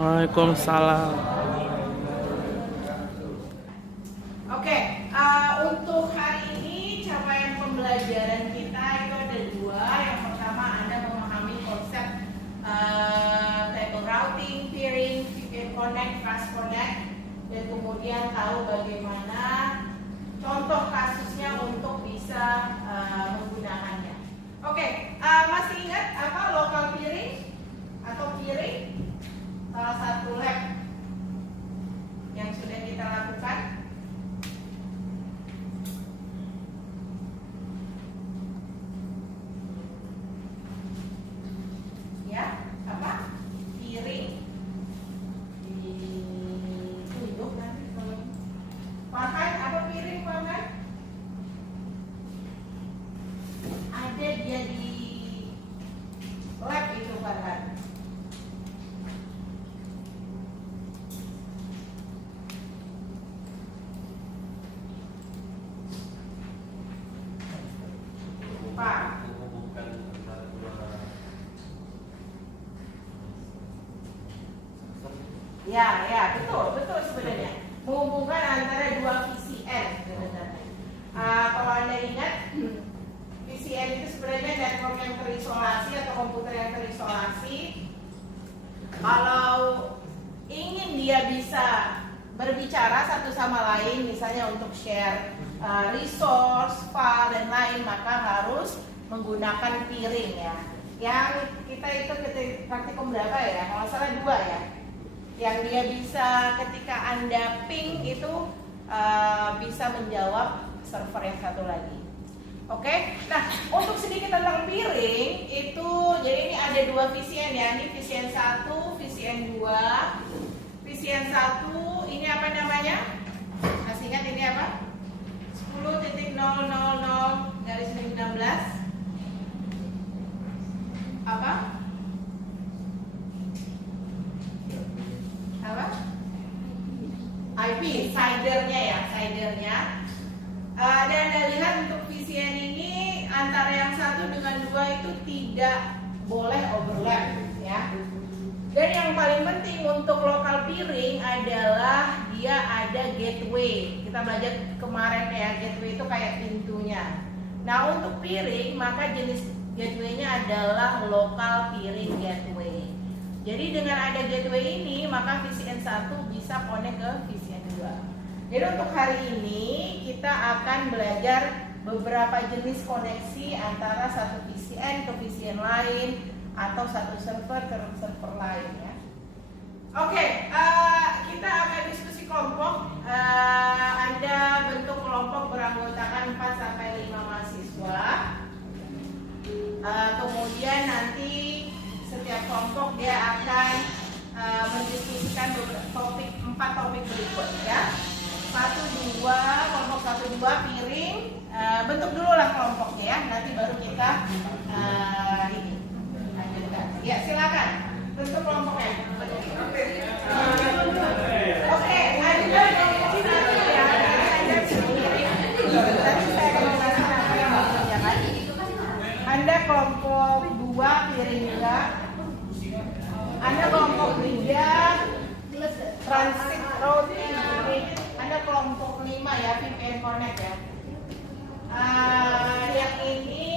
Waalaikumsalam. Oke, untuk hari ini capaian pembelajaran kita itu ada dua. Yang pertama Anda memahami konsep table routing, peering, connect, fast connect, dan kemudian tahu bagaimana contoh kasusnya untuk bisa menggunakannya. Oke, masih ingat apa local peering atau peering? Salah satu lab yang sudah kita lakukan. Ya, apa? Peering. Ditunjuk nanti kalau pakai apa peering pakai? Ada dia di lab itu kan? Ya, betul sebenarnya. Menghubungkan antara dua VCN sebenarnya. Kalau Anda ingat, VCN itu sebenarnya network yang terisolasi atau komputer yang terisolasi. Kalau ingin dia bisa berbicara satu sama lain, misalnya untuk share resource, file dan lain, maka harus menggunakan peering ya. Yang kita itu praktikum berapa ya? Kalau salah 2 ya. Yang dia bisa ketika Anda ping itu bisa menjawab server yang satu lagi. Oke, nah untuk sedikit tentang peering itu, jadi ini ada 2 VCN ya. Ini VCN 1, VCN 2. VCN 1 ini apa namanya? Masih ingat ini apa? 10.000 garis 16 apa? IP, sidernya ya, sidernya. Dan Anda lihat untuk VCN ini antara yang 1 dengan 2 itu tidak boleh overlap ya. Dan yang paling penting untuk local peering adalah dia ada gateway. Kita belajar kemarin ya, gateway itu kayak pintunya. Nah untuk peering maka jenis gateway-nya adalah local peering gateway. Jadi dengan ada gateway ini maka VCN 1 bisa connect ke VCN 2. Jadi untuk hari ini kita akan belajar beberapa jenis koneksi antara satu VCN ke VCN lain atau satu server ke server lain ya. Oke, kita akan diskusi kelompok. Anda bentuk kelompok beranggotakan 4 sampai 5 mahasiswa. Kemudian nanti setiap kelompok dia akan mendiskusikan 4 topik berikut ya. 1, 2, kelompok 1, 2 peering. Bentuk dulu lah kelompoknya ya. Nanti baru kita ini lanjutkan. Ya silakan bentuk kelompoknya. Oke, Anda kelompok 1 ya. Anda peering. Nanti saya akan mengasih apa yang mau dikerjakan. Anda kelompok 2 peering juga. Anda kelompok 3 transit routing. Anda kelompok 5 ya, VPN Connect ya. Yang ini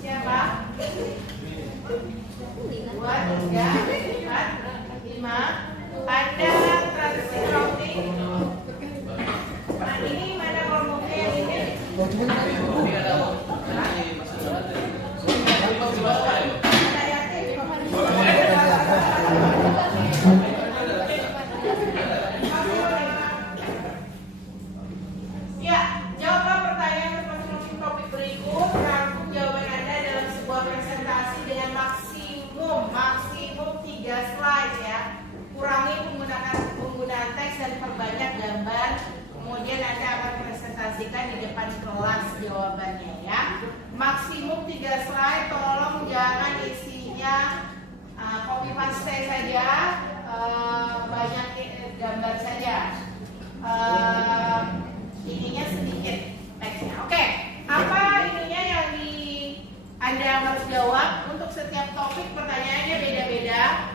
siapa? 2, 3, 4, 5. Anda transit routing. Nah ini mana kelompoknya yang ini? Ya, jawablah pertanyaan masing-masing topik berikut. Rangkum jawaban Anda dalam sebuah presentasi dengan maksimum 3 slide ya. Kurangi penggunaan teks dan perbanyak gambar. Kemudian Anda akan presentasikan di depan kelas jawabannya ya. Maksimum 3 slide, tolong jangan isinya copy paste saja, banyak gambar saja. Ininya sedikit teksnya. Oke, apa ininya yang Anda harus jawab? Untuk setiap topik pertanyaannya beda-beda.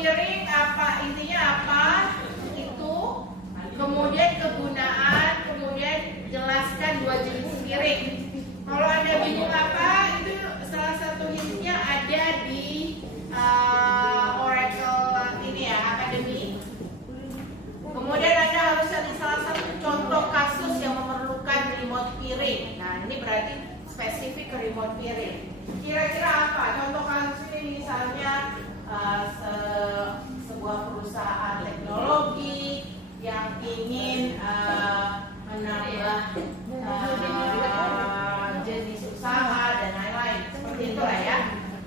piring apa intinya apa itu, kemudian kegunaan, kemudian jelaskan dua jenis piring. Kalau Anda bingung apa, itu salah satu hintnya ada di Oracle ini ya, Academy. Kemudian Anda harus cari salah satu contoh kasus yang memerlukan remote piring. Nah, ini berarti spesifik ke remote piring. Kira-kira apa? Contoh kasus ini misalnya sebuah perusahaan teknologi yang ingin menambah jenis usaha dan lain-lain. Seperti itulah ya.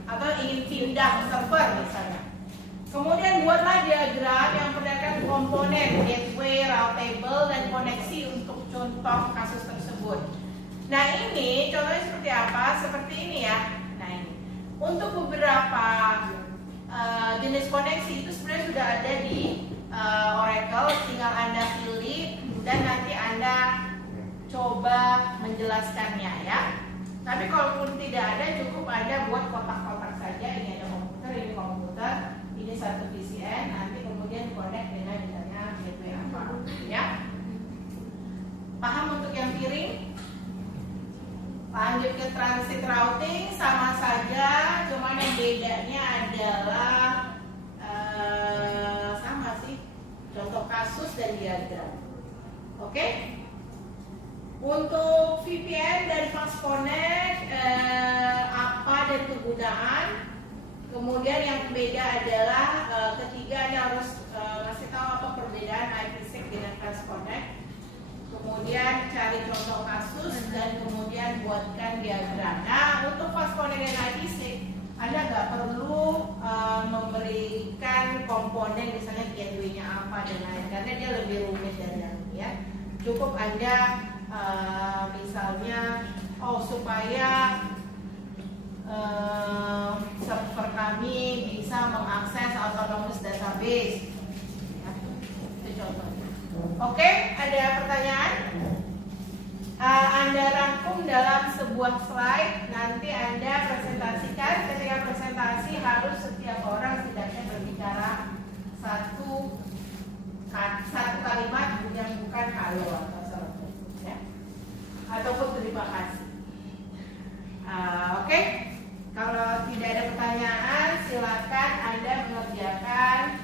Atau ingin pindah server misalnya. Kemudian buatlah diagram yang memperlihatkan komponen gateway, routable, dan koneksi untuk contoh kasus tersebut. Nah ini contohnya seperti apa? Seperti ini ya. Nah ini untuk beberapa jenis koneksi itu sebenarnya sudah ada di Oracle, tinggal Anda pilih dan nanti Anda coba menjelaskannya ya. Tapi kalaupun tidak ada, cukup Anda buat kotak-kotak saja. Ini ada komputer, ini komputer, ini satu VCN, nanti kemudian connect dengan misalnya gateway apa ya. Paham untuk yang piring? Lanjut ke transit routing, sama saja, cuma yang bedanya adalah sama sih, contoh kasus dan diagram. Oke? Untuk VPN dari FastConnect, apa dan kegunaan. Kemudian yang beda adalah ketiga Anda harus kasih tahu apa perbedaan IPsec dengan FastConnect. Kemudian cari contoh kasus dan kemudian buatkan diagram. Nah, untuk FastConnect dan IPsec, Anda nggak perlu memberikan komponen misalnya gateway-nya apa dan lain, karena dia lebih rumit dari ini ya. Cukup Anda misalnya, supaya server kami bisa mengakses autonomous database. Ya, itu contohnya. Oke, ada pertanyaan? Anda rangkum dalam sebuah slide, nanti Anda presentasikan. Ketika presentasi harus setiap orang setidaknya berbicara satu kalimat yang bukan halo atau seperti ya, ataupun terima kasih. Oke, kalau tidak ada pertanyaan, silakan Anda mengerjakan.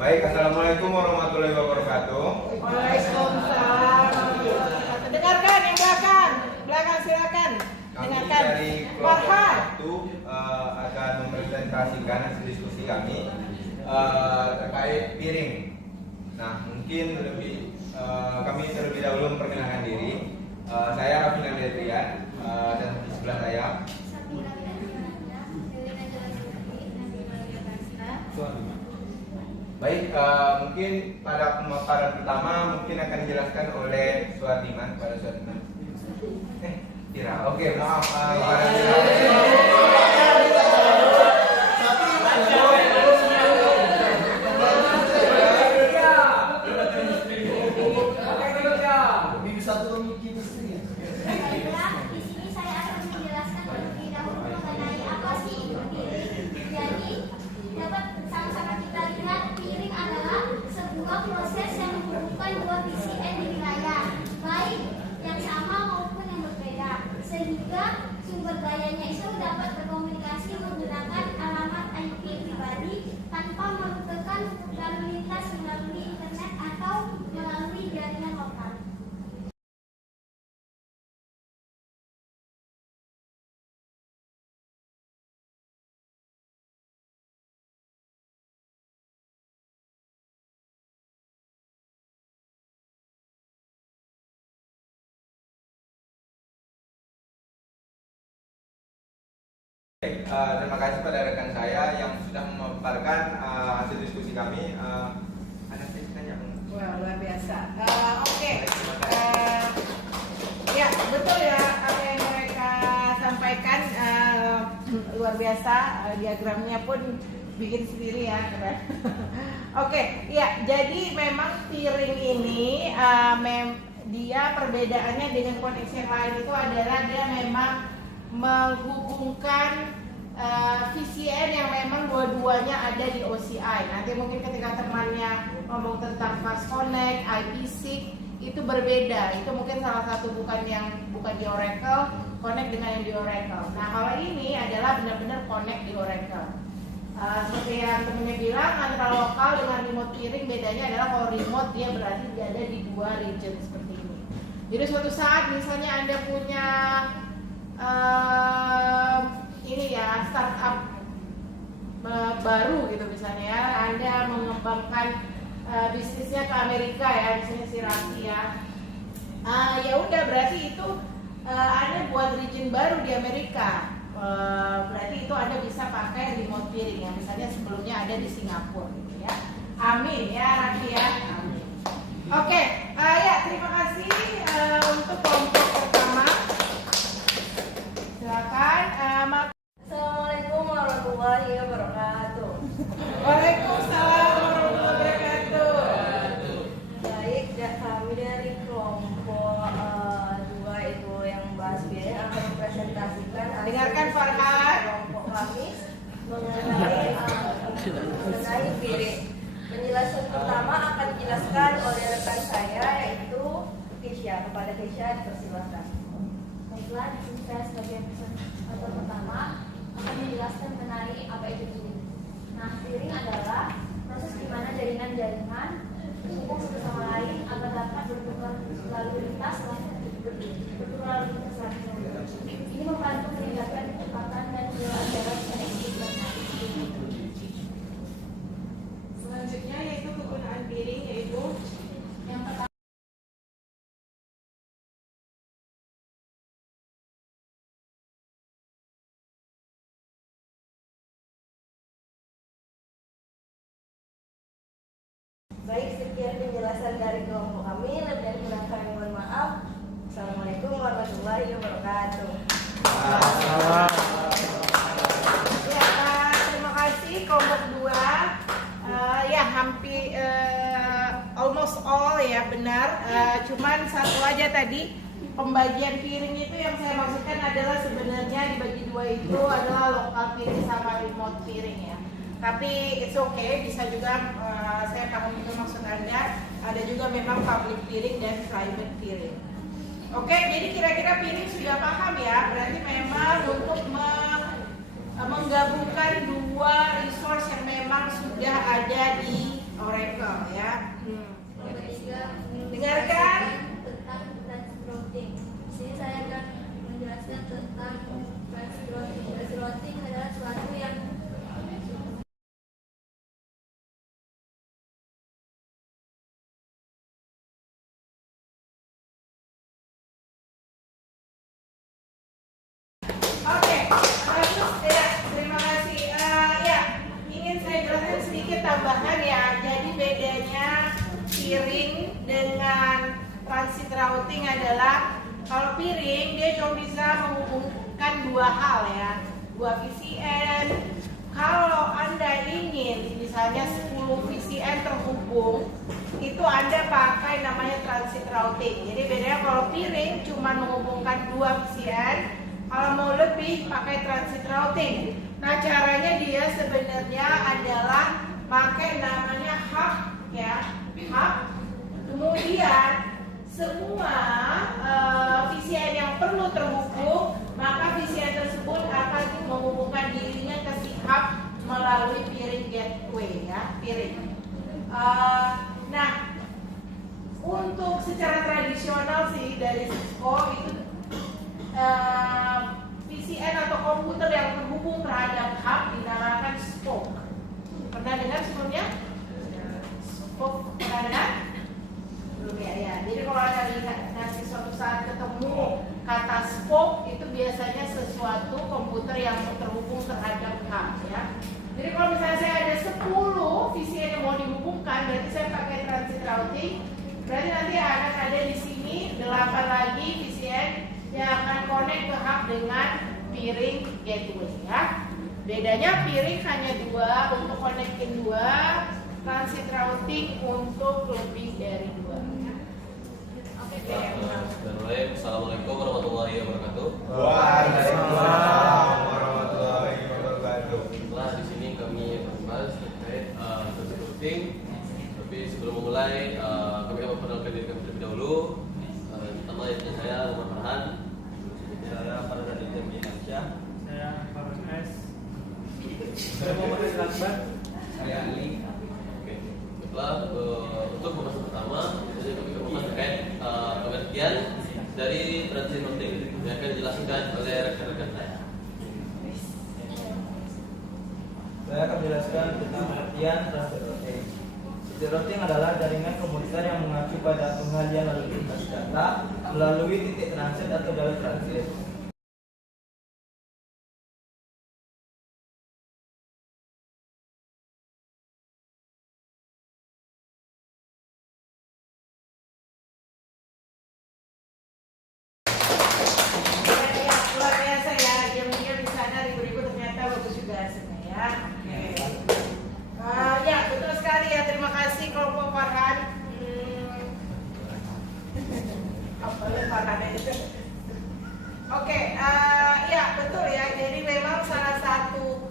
Baik, assalamualaikum warahmatullahi wabarakatuh. Waalaikumsalam. Dengarkan yang belakang silakan. Dengarkan. Dari kelompok 1 akan mempresentasikan hasil diskusi kami terkait piring. Nah, mungkin kami terlebih dahulu memperkenalkan diri. Saya Raffinan Detrian dan di sebelah saya baik, mungkin pada pemaparan pertama mungkin akan dijelaskan oleh Suardiman pada Suardiman. Tira. Oke, maaf. Minggu satu juga sumber dayanya itu dapat berkomunikasi menggunakan alamat IP pribadi tanpa membutuhkan lalu lintas melalui internet atau melalui jaringan lokal. Terima kasih pada rekan saya yang sudah memaparkan hasil diskusi kami. Ada tanya? Wah, luar biasa. Oke. Terima kasih. Ya, betul ya apa yang mereka sampaikan, luar biasa. Diagramnya pun bikin sendiri ya, keren. Oke, ya, jadi memang piring ini dia perbedaannya dengan koneksi yang lain itu adalah dia memang menghubungkan VCN yang memang dua-duanya ada di OCI. Nanti mungkin ketika temannya ngomong tentang Fast Connect, IP6 itu berbeda. Itu mungkin salah satu bukan di Oracle, connect dengan yang di Oracle. Nah, kalau ini adalah benar-benar connect di Oracle. Seperti yang temennya bilang, antara lokal dengan remote peering bedanya adalah kalau remote dia berarti dia ada di dua region seperti ini. Jadi suatu saat misalnya Anda punya ini ya startup baru gitu misalnya ya, Anda mengembangkan bisnisnya ke Amerika ya, bisnis Sirasi ya. Ya udah berarti itu Anda buat region baru di Amerika. Berarti itu Anda bisa pakai remote peering ya, misalnya sebelumnya ada di Singapura gitu ya. Amin ya Raki ya. Amin. Oke, ya terima kasih untuk kelompok pertama. Silakan. Assalamualaikum warahmatullahi wabarakatuh. Waalaikumsalam warahmatullahi wabarakatuh. Baik, kami dari kelompok 2 itu yang bahas piring akan mempresentasikan hasil Dengarkan, Farhan. kelompok kami mengenai piring. Penjelasan pertama akan dijelaskan oleh rekan saya yaitu Keisha. Kepada Keisha dipersilakan. Baiklah, di sini saya sebagai presentator pertama akan menjelaskan mengenai apa itu piring. Nah, piring adalah proses di mana jaringan-jaringan terhubung satu sama lain agar dapat bertukar lalu lintas Ini membantu meningkatkan kecepatan dan kelancaran koneksi internet. Selanjutnya yaitu kegunaan piring yaitu Yang pertama, Baik, sekian penjelasan dari kelompok kami. Lebih dari kurang kami mohon maaf. Assalamualaikum warahmatullahi wabarakatuh. ya, terima kasih kelompok 2. Ya hampir almost all ya benar. Cuman satu aja tadi pembagian piring itu yang saya maksudkan adalah sebenarnya dibagi dua itu adalah lokal piring sama remote piring ya. Tapi it's okay, bisa juga saya paham itu maksud Anda. Ada juga memang public peering dan private peering. Oke, jadi kira-kira piring sudah paham ya. Berarti memang untuk menggabungkan dua resource yang memang sudah ada di Oracle ya. yang ketiga, Dengarkan. tentang transit routing. Di sini saya akan menjelaskan tentang transit routing. Transit routing adalah suatu yang Oke, terus ya, terima kasih. Ya, ingin saya jelaskan sedikit tambahan ya. Jadi bedanya piring dengan transit routing adalah kalau piring dia cuma bisa menghubungkan dua hal ya, dua VCN. Kalau Anda ingin misalnya 10 VCN terhubung, itu Anda pakai namanya transit routing. Jadi bedanya kalau piring cuma menghubungkan dua VCN, kalau mau lebih pakai transit routing. Nah, caranya dia sebenarnya adalah pakai namanya hub ya, hub. Kemudian semua VCN yang perlu terhubung menghubungkan dirinya ke si hub melalui peering gateway ya, peering. Nah, untuk secara tradisional sih dari Cisco itu PCN atau komputer yang terhubung terhadap hub dinamakan spoke. Pernah dengar sebelumnya? Spoke, pernah dengar? Belum ya. Jadi kalau ada nanti suatu saat ketemu kata spoke itu biasanya sesuatu komputer yang terhubung terhadap hub ya. Jadi kalau misalnya saya ada 10 VCN yang mau dihubungkan, berarti saya pakai transit routing. Berarti nanti akan ada di sini 8 lagi VCN yang akan connect ke hub dengan peering gateway ya. Bedanya peering hanya 2 untuk connecting 2, transit routing untuk lebih dari 2. Assalamualaikum warahmatullahi wabarakatuh. Waalaikumsalam warahmatullahi wabarakatuh. Nah, di sini kami membahas terkait transit routing. Tapi sebelum memulai, kami akan memperkenalkan diri kami terlebih dahulu. Pertama, saya Umar Farhan. Saya Farhan Indonesia. Saya Farhan S. Saya Muhammad Akbar. Saya Ali. Oke. Setelah untuk pembahasan pertama, jadi kami akan membahas terkait pengertian dari transit routing yang akan dijelaskan oleh rekan-rekan saya. Saya akan menjelaskan tentang pengertian transit routing. Transit routing adalah jaringan komputer yang mengacu pada pengalian lalu lintas data melalui titik transit atau jalur transit. Luar biasa ya, diam-diam di sana ribu-ribu ternyata bagus juga hasilnya ya. Oke. Ya betul sekali ya, terima kasih kelompok Farhan. Apa ya Farhan itu? Oke, ya betul ya. Jadi memang salah satu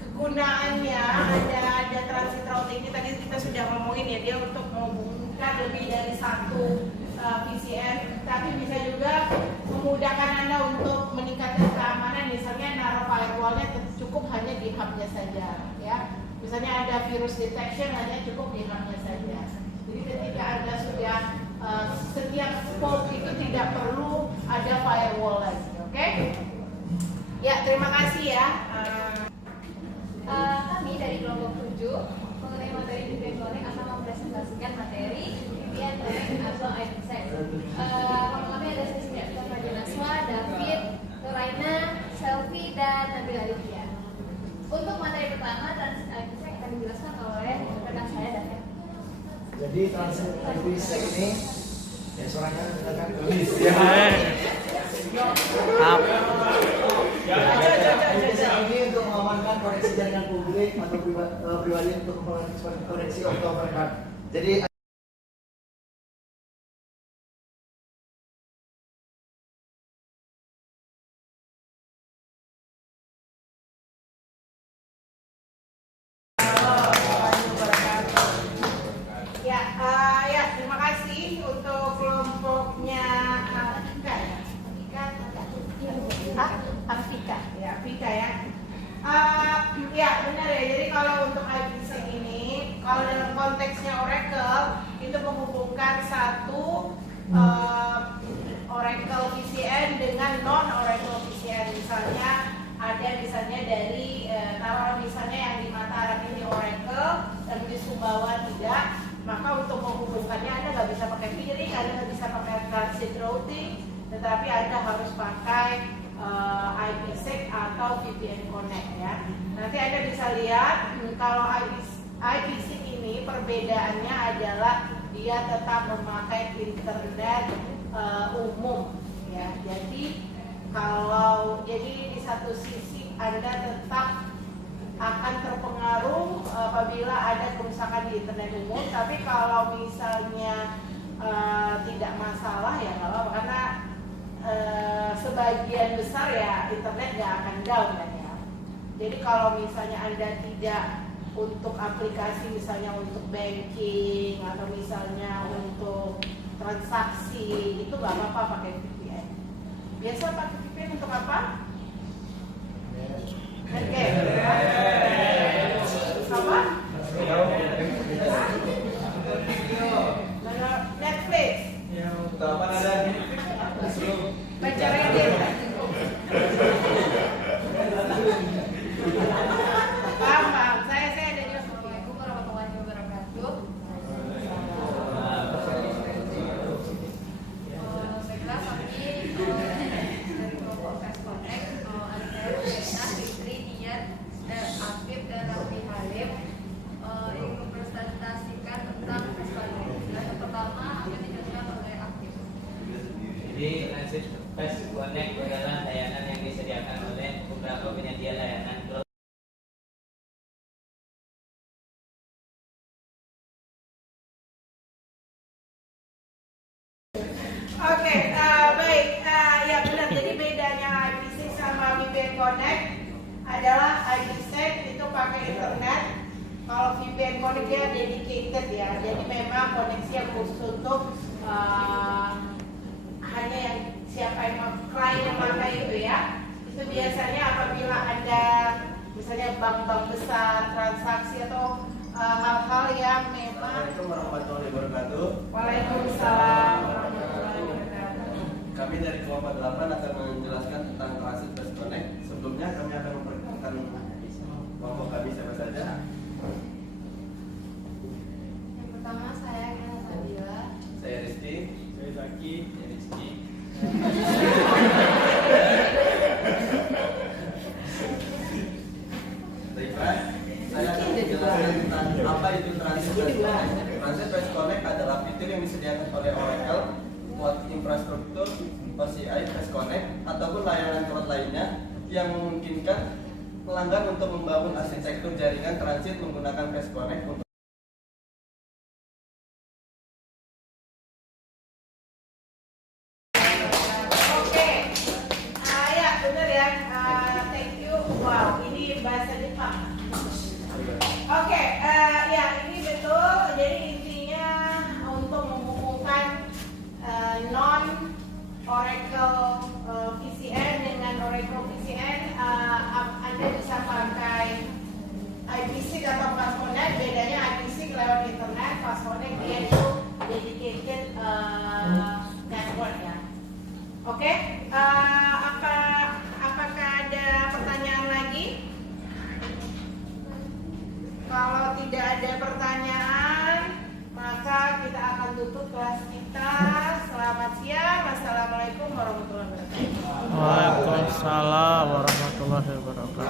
kegunaannya ada transit routing ini tadi kita sudah ngomongin ya, dia untuk menghubungkan lebih dari satu VCN, tapi bisa juga memudahkan Anda untuk meningkatkan keamanan. Misalnya naruh firewallnya cukup hanya di hubnya saja ya. Misalnya ada virus detection hanya cukup di hubnya saja. Jadi ketika Anda sudah setiap spoke itu tidak perlu ada firewall lagi, oke? Ya, terima kasih ya. Kami dari kelompok 7 mengenai materi VPN Connect akan mempresentasikan materi VPN Connect atau IPsec. Kami ada sesi Dr. Najwa, David, Noraina, Selfie, dan Nabila Livia. Untuk materi pertama, transit IPsec akan dijelaskan oleh rekan saya David. Jadi transit IPsec ini suaranya akan tulis ini untuk mengamankan koneksi jaringan publik atau pribadi untuk koneksi atau perangkat. Jadi Ya, terima kasih untuk kelompoknya Afika ya. Afika ya. Ya benar ya. Jadi kalau untuk IPsec ini, kalau dalam konteksnya Oracle itu menghubungkan satu Oracle VCN dengan non Oracle VCN. Misalnya dari taruh misalnya yang di Mataram ini Oracle dan di Sumbawa tidak, maka untuk menghubungkannya Anda nggak bisa pakai peering, Anda nggak bisa pakai transit routing, tetapi Anda harus pakai IPsec atau VPN Connect ya. Nanti Anda bisa lihat kalau IPsec ini perbedaannya adalah dia tetap memakai internet umum ya. Jadi di satu sisi Anda tetap akan terpengaruh apabila ada kerusakan di internet umum, tapi kalau misalnya tidak masalah ya nggak apa-apa, karena sebagian besar ya internet nggak akan down kan ya. Jadi kalau misalnya Anda tidak untuk aplikasi misalnya untuk banking atau misalnya untuk transaksi itu nggak apa-apa pakai VPN. Biasa pakai VPN untuk apa? Oke. Apa? Netflix. Kapan ada Baca Reddit. Paham. Saya ada di Assalamualaikum warahmatullahi wabarakatuh. Baiklah, kami dari kelompok Fast Connect, ada saya Rena, Fitri, Niat, Afif, dan Raffi Halim ingin mempresentasikan tentang Fast Connect. Yang pertama akan dijelaskan oleh Afif. Jadi transit Fast Connect adalah layanan yang disediakan oleh beberapa penyedia layanan Oke, baik. Ya benar. Jadi bedanya IPsec sama VPN Connect adalah IPsec itu pakai internet. Kalau VPN Connect dia dedicated ya. Jadi memang koneksi yang khusus untuk hanya yang siapa yang klien yang pakai itu ya. Itu biasanya apabila ada misalnya bank-bank besar transaksi atau hal-hal yang memang. Assalamualaikum warahmatullahi wabarakatuh. Waalaikumsalam warahmatullahi wabarakatuh. Kami dari kelompok 8 akan menjelaskan tentang transit Fast Connect. Sebelumnya kami akan memperkenalkan kelompok kami siapa saja. Yang pertama saya Kena Sabila. Saya Rizky. Saya Zaki, saya Rizky. Baiklah, saya akan menjelaskan tentang apa itu transit Fast Connect. Transit Fast Connect adalah fitur yang disediakan oleh Oracle Cloud Infrastructure OCI Fast Connect ataupun layanan cloud lainnya yang memungkinkan pelanggan untuk membangun arsitektur jaringan transit menggunakan Fast Connect untuk Oke, ya benar ya. Thank you. Wow, ini bahasa Jepang. Oke, ya ini betul. Jadi intinya untuk menghubungkan non Oracle VCN dengan Oracle VCN, Anda bisa pakai IPsec atau Fast Connect. Bedanya IPsec lewat internet, Fast Connect dia itu dedicated network ya. Oke, apakah ada pertanyaan lagi? Kalau tidak ada pertanyaan, maka kita akan tutup kelas kita. Selamat siang. Wassalamualaikum warahmatullahi wabarakatuh. Waalaikumsalam warahmatullahi wabarakatuh.